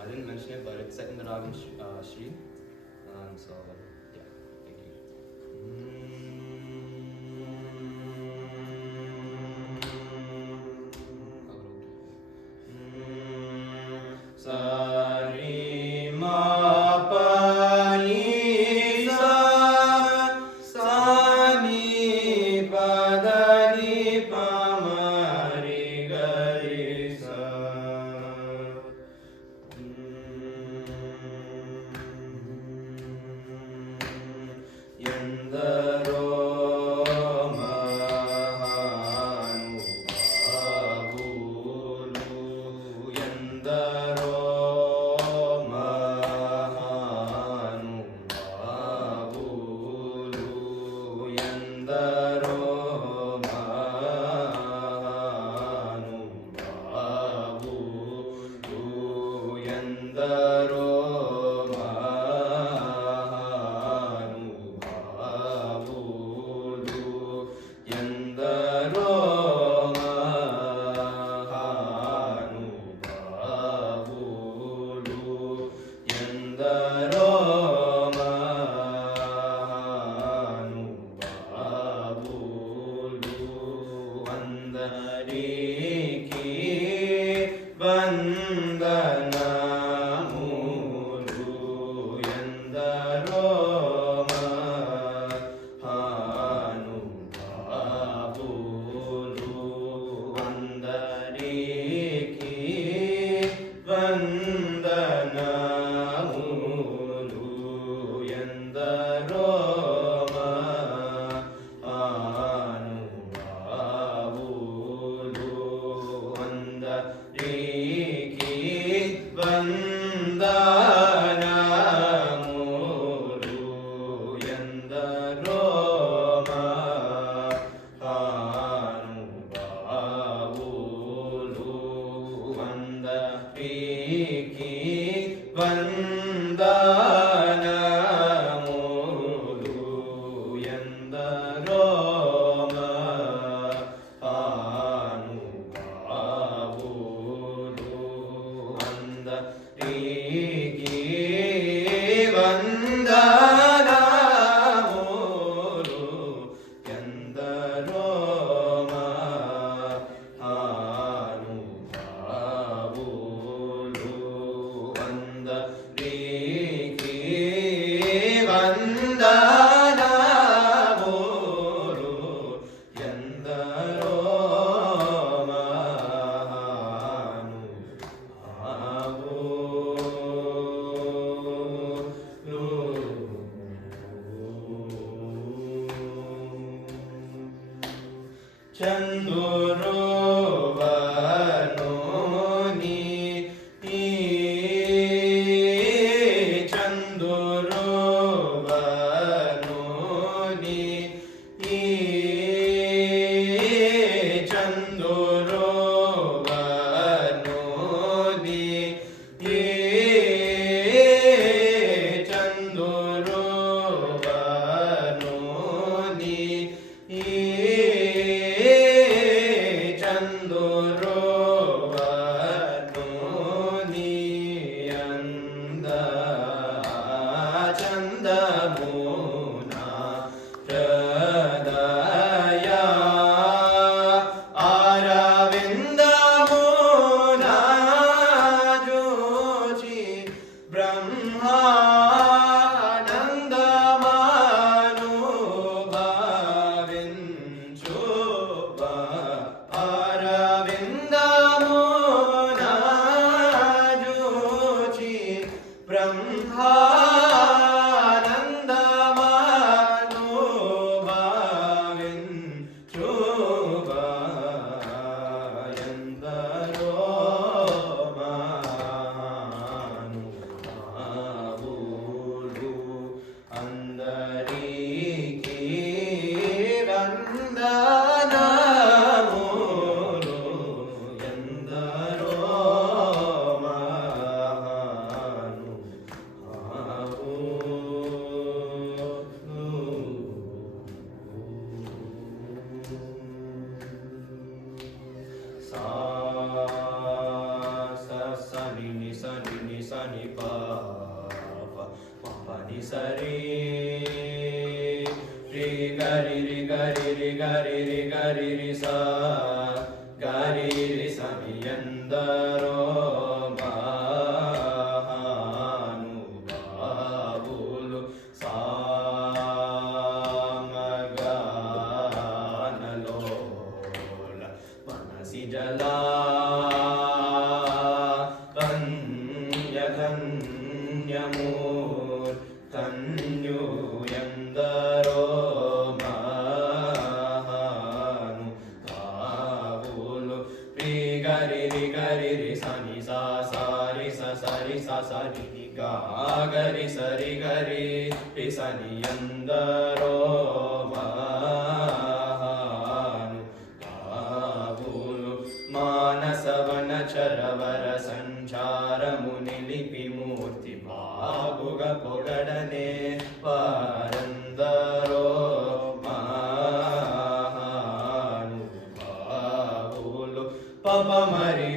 I didn't mention it, but it's set in the Ragam Shri. So, yeah, thank you. Sari ma pa ni sa ni pa da ni pa ma ri ga ri sa. ఎందరో మహానుభావులు ఎందరో మహానుభావులు ఎందరో మహానుభావులు ఎందరో ఎందరో మహానుభావులు ఎందరో మహానుభావులు అందరికీ వందనములు ఎందరో వందనములు ఎందరో మహానుభావులు అందరికీ వందనములు ఎందరో మహానుభావులు అందరికీ వందనములు ఎందరో మహానుభావులు అందరికీ వందనములు ఎందరో మహానుభావులు ni sa ni pa pa ma pa ni sa re ga ri ga ri ga ri ga ri sa ga ri sa ni endaro mahanubavuలు సామగానలోల మనసి జలా ధన్యుయందరో మహానుభావులు రి గరి సని సా సారి సరి గా గరి సరి రి సని ఎందరో మహానుభావులు మానసవన చరవర సంచారము నిలిపి మూర్తి బాగుగ పొగడనే వారందరో మహానుభావులు పప మరి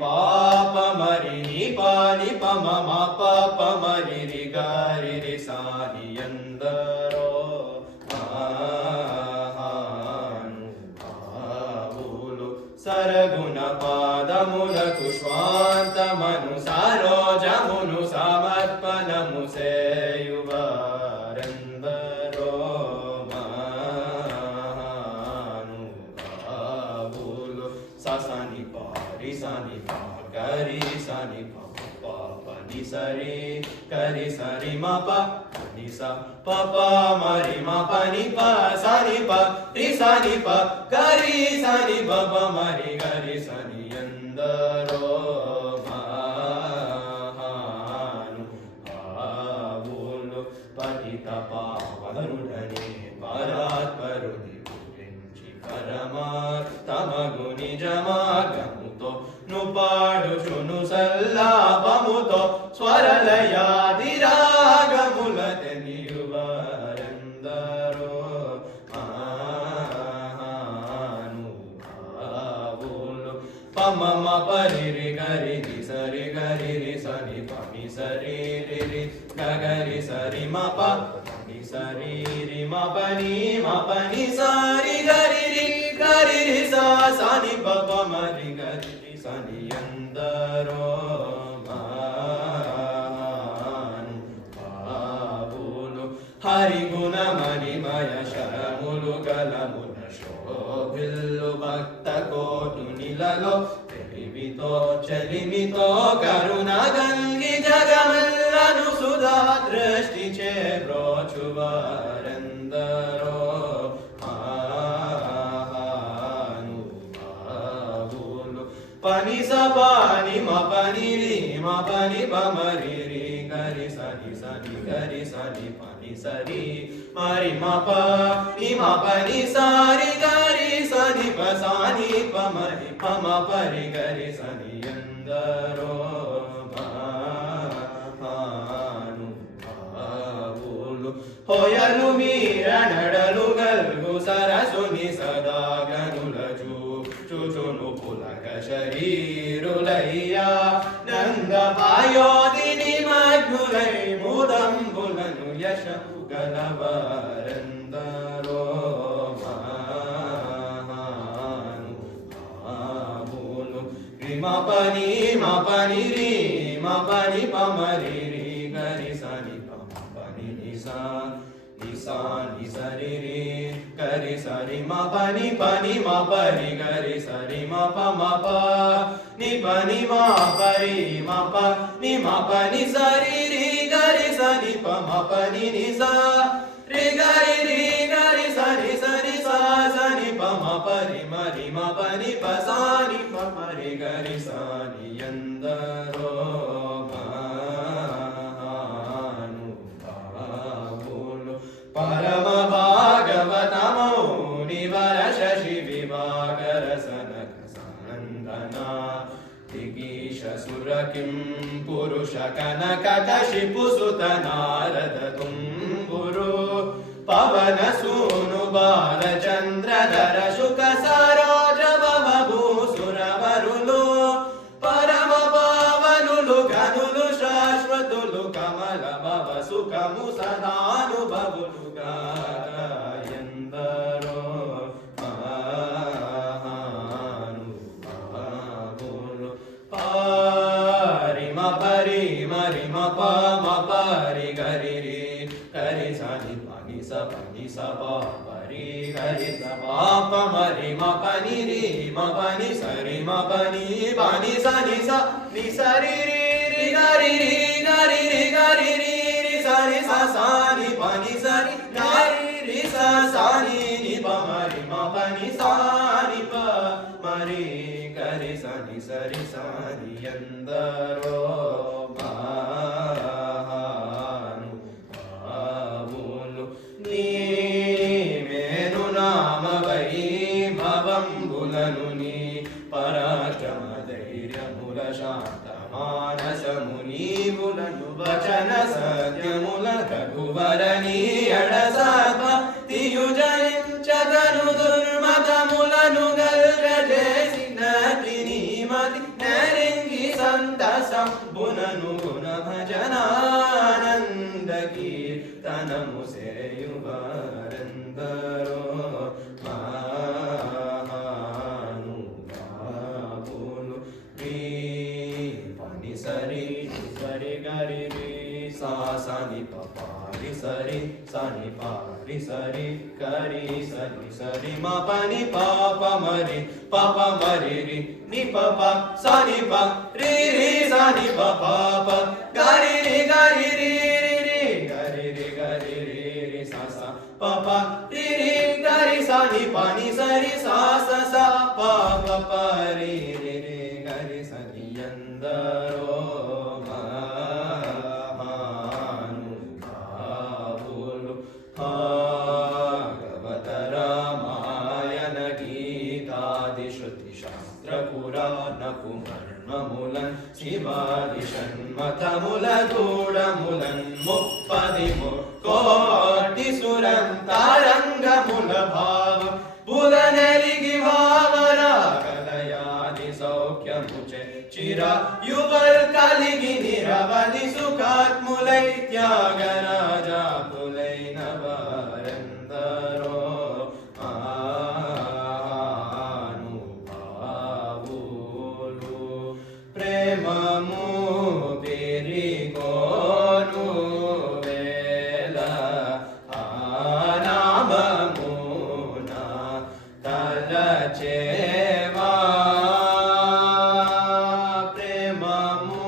పాప మరి ని పాని పమ మా పాప మరి రి గారి రి సాని ఎందరో మహానుభావులు సరగుణ పాదములకు స్వాంతమను సరోజమును సమర్పణము సేయువారెందరో మహానుభావులు ససని పారి సని పా గరి సని పని సరి గరి సరి మ ప ని స ప ప మరి మ పని ప సని ప రి సని ప గరి సని ప ప మరి గరి సని ఎందరో మహానుభావులు పతిత పావనుడని పరాత్పరుని గురించి పరమార్థమగు నిజమాగముతో ను పాడుచును సల్లాపముతో స్వరలయాది రాగముల తెలియువారెందరో మహానుభావులు పమమ పరిరి గరి సరి సని పమి సరి రి గరి సరి మ ప ని సరి రి మ పని సారి గరి రి సా సని ప ప మరి గరి సని ఎందరో మహానుభావులు హరి గుణ మణిమయ శరములు గలమున శోభిల్లు భక్త కోటునిలలో తెలివితో చలిమితో కరుణ గంగి జగమల్లను సుధా దృష్టి చే బ్రోచువారెందరో మహానుభావులు పని స పాని మ పని రి మ పని ప మరి రి గరి సని గరి సని పని సరి మరి మ ప ని మ పని సారి గరి సని ప సాని ప మరి ప మ పరి గరి సని ఎందరో మహానుభావులు హోయలు మీర నడలు గల్గు సరసుని సదా గనుల చూచును పులక శరీరులయ్యా నంద పాయోదిని మగ్నులై ముదంబులను యశము గలవారెందరో మహానుభావులు మ పని రి మ పని ప మరి రి గరి సని ప మ పని ని సా ని సరి రి గరి సరి మ పని మ పరి గరి సరి మ ప ని పని మ పరి మ ప ని మ పని సరి రి గరి సని ప మ పని ని సా రి గరి సరి సా సని ప మ పరి మరి మ పని ప సాని ప మరి గరి సాని ఎందరో మహానుభావులు పరమ భాగవతమౌని వర శశి విభాగర సనక సనందనా దిగీష సుర కిం పురుష కనక కశిపు సుత నారద తుంబురు పవన సూను బాలచంద్రధర శుక సరోజ భవభూసురవరులు పరమ కమల భవ సుఖము సదానుభవులుగా ఎందరో మహానుభావులు పారిమ పరి మరిమ పమ పరి గరి రి గరి సని పని స పరి గరి స పాప మరి మ పని రి మ పని సరి మ పని పని సని స ని సరి రి రి గరి రి గరి రి గరి రి రి సరి స సాని పని సరి గరి రి స సాని ని ప మరి మ పని సాని ప మరి గరి సని సరి సాని ఎందరో మహానుభావులు నీవేను నామ వైభవంబులను నీ పరాక్రమ ధైర్యముల శాంత మానసమునీవులను వచన సత్యముల రఘువరని అడసాత్మ తియుజరించదను దుర్మతములను గల్గజేసిన త్రినీమతి నరింగి సంతసం బునను గుణ భజనానంద కీర్తనము సేయువారందరో మహానుభావులు పని సరి సరి గరి రి సా సని పారి సరి సని పారి సరి గరి సని సరి మ పని పాప మరి రి ని ప సని ప రి రి సని ప పాప గరి రి గరి రి రి రి గరి రి గరి రి రి సా సా ప రి రి గరి సని పని సరి సా స స ప ప రి రి రి గరి సని ఎందరో మహానుభావులు భాగవత రామాయణ గీతాది శృతి శాస్త్ర పురాణపు మర్మములన్ శివాది షణ్మతముల గూఢములన్ ముప్పది కోటి సురంతారంగముల భావ పులనెలిగి భావరాగలయాది సౌఖ్యముచే చిరాయువల్ కలిగి నిరవధి సుఖాత్ములై త్యాగరాజాతులైన వారందరో మహానుభావులు ప్రేమము పెరిగోను వేళ నామమున తలచేవా ప్రేమము